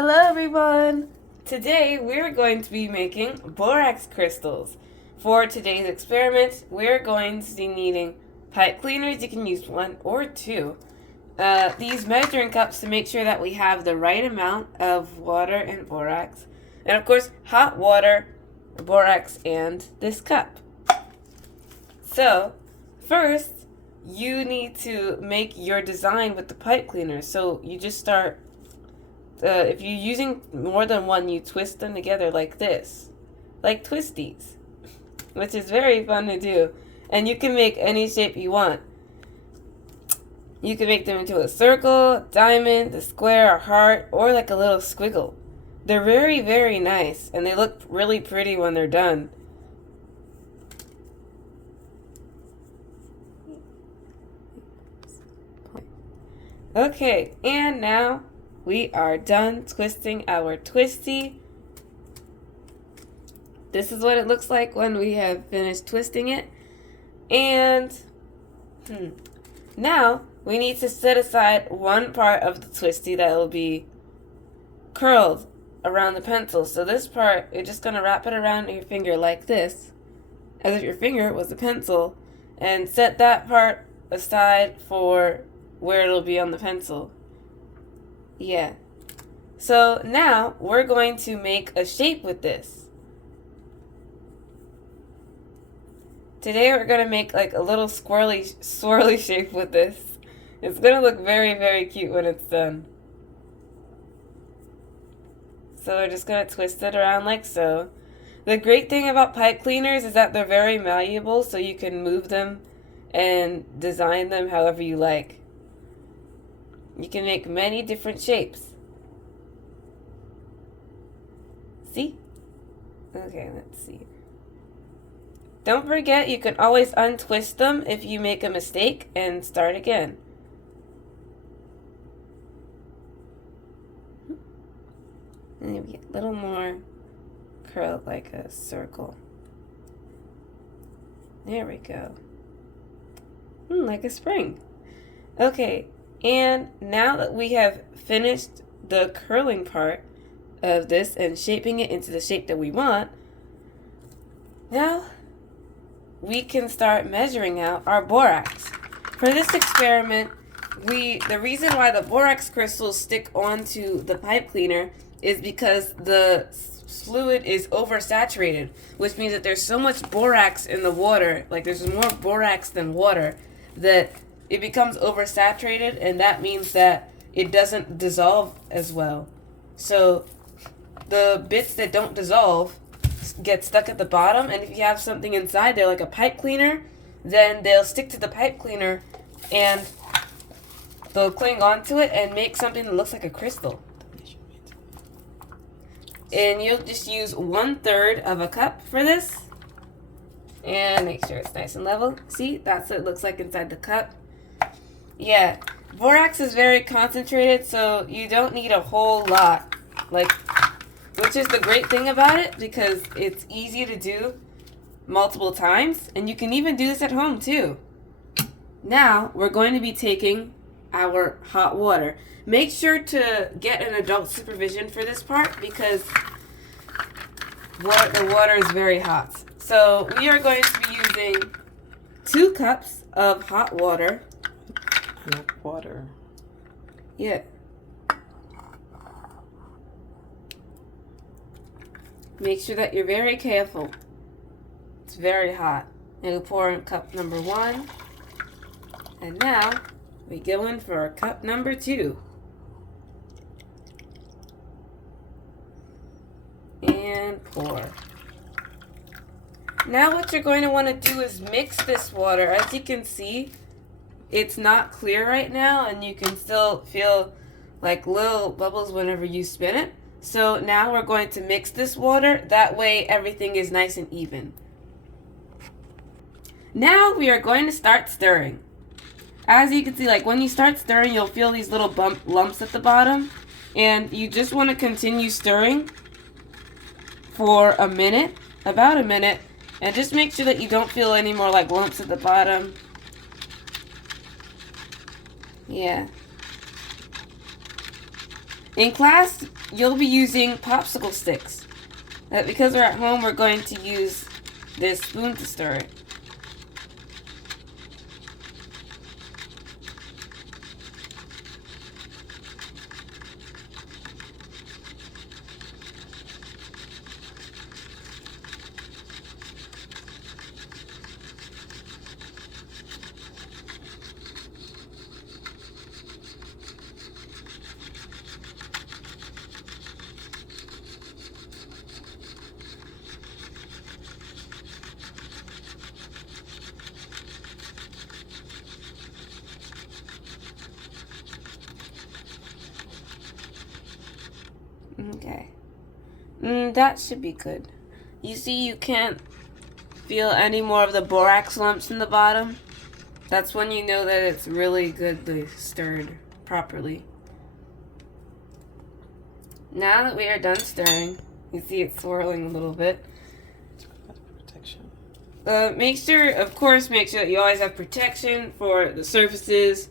Hello everyone! Today we're going to be making borax crystals. For today's experiment, we're going to be needing pipe cleaners. You can use one or two. These measuring cups to make sure that we have the right amount of water and borax. And of course, hot water, borax, and this cup. So, first, you need to make your design with the pipe cleaner. So you just start, if you're using more than one, you twist them together like this. Like twisties. Which is very fun to do. And you can make any shape you want. You can make them into a circle, diamond, a square, a heart, or like a little squiggle. They're very, very nice. And they look really pretty when they're done. Okay, and now we are done twisting our twisty. This is what it looks like when we have finished twisting it. And now we need to set aside one part of the twisty that will be curled around the pencil. So this part, you're just going to wrap it around your finger like this, as if your finger was a pencil, and set that part aside for where it'll be on the pencil. Yeah. So now we're going to make a shape with this. Today we're going to make like a little swirly shape with this. It's going to look very, very cute when it's done. So we're just going to twist it around like so. The great thing about pipe cleaners is that they're very malleable, so you can move them and design them however you like. You can make many different shapes. See? Okay, let's see. Don't forget, you can always untwist them if you make a mistake and start again. And you get a little more curled like a circle. There we go. Like a spring. Okay. And now that we have finished the curling part of this and shaping it into the shape that we want, now we can start measuring out our borax. For this experiment, the reason why the borax crystals stick onto the pipe cleaner is because the fluid is oversaturated, which means that there's so much borax in the water, like there's more borax than water, that it becomes oversaturated, and that means that it doesn't dissolve as well. So the bits that don't dissolve get stuck at the bottom, and if you have something inside there like a pipe cleaner, then they'll stick to the pipe cleaner and they'll cling onto it and make something that looks like a crystal. And you'll just use 1/3 of a cup for this. And make sure it's nice and level. See, that's what it looks like inside the cup. Yeah, borax is very concentrated, so you don't need a whole lot, which is the great thing about it, because it's easy to do multiple times, and you can even do this at home too. Now, we're going to be taking our hot water. Make sure to get an adult supervision for this part, because the water is very hot. So, we are going to be using 2 cups of hot water. Water. Yeah. Make sure that you're very careful. It's very hot. And we'll pour in cup number 1. And now we go in for cup number 2. And pour. Now what you're going to want to do is mix this water. As you can see, it's not clear right now, and you can still feel like little bubbles whenever you spin it. So now we're going to mix this water. That way everything is nice and even. Now we are going to start stirring. As you can see, like when you start stirring, you'll feel these little lumps at the bottom. And you just want to continue stirring for a minute, about a minute. And just make sure that you don't feel any more like lumps at the bottom. Yeah. In class, you'll be using popsicle sticks. But because we're at home, we're going to use this spoon to stir it. Okay. That should be good. You see, you can't feel any more of the borax lumps in the bottom. That's when you know that it's really goodly stirred properly. Now that we are done stirring, you see it swirling a little bit. Protection. Make sure that you always have protection for the surfaces.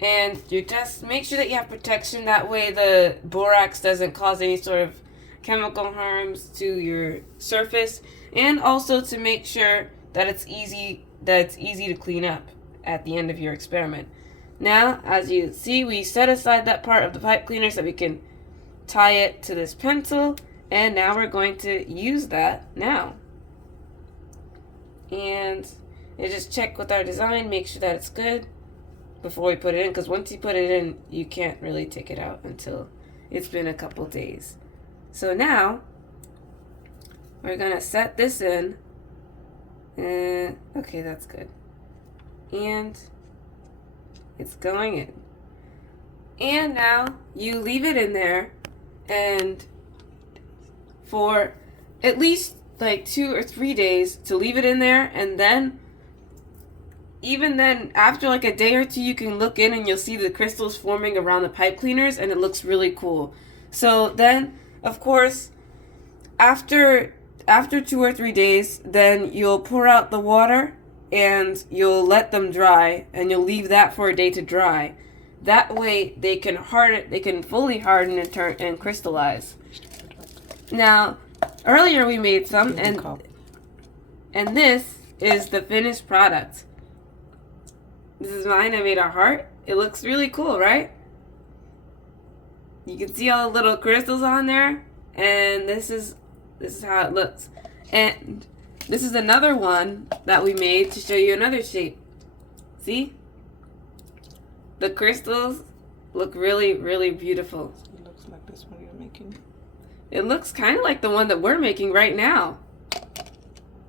And you just make sure that you have protection. That way the borax doesn't cause any sort of chemical harms to your surface. And also to make sure that it's easy to clean up at the end of your experiment. Now, as you see, we set aside that part of the pipe cleaner so we can tie it to this pencil. And now we're going to use that now. And just check with our design, make sure that it's good before we put it in, because once you put it in, you can't really take it out until it's been a couple days. So now we're gonna set this in. Okay, that's good. And it's going in. And now you leave it in there, and for at least like 2 or 3 days to leave it in there, and then even then, after like a day or two, you can look in and you'll see the crystals forming around the pipe cleaners, and it looks really cool. So then, of course, after 2 or 3 days, then you'll pour out the water and you'll let them dry, and you'll leave that for a day to dry. That way, they can fully harden and turn and crystallize. Now, earlier we made some, and this is the finished product. This is mine. I made a heart. It looks really cool, right? You can see all the little crystals on there, and this is how it looks. And this is another one that we made to show you another shape. See? The crystals look really, really beautiful. It looks like this one you're making. It looks kind of like the one that we're making right now.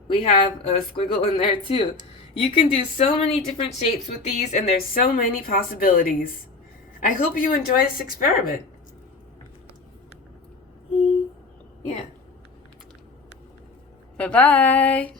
We have a squiggle in there too. You can do so many different shapes with these, and there's so many possibilities. I hope you enjoy this experiment. Yeah. Bye-bye.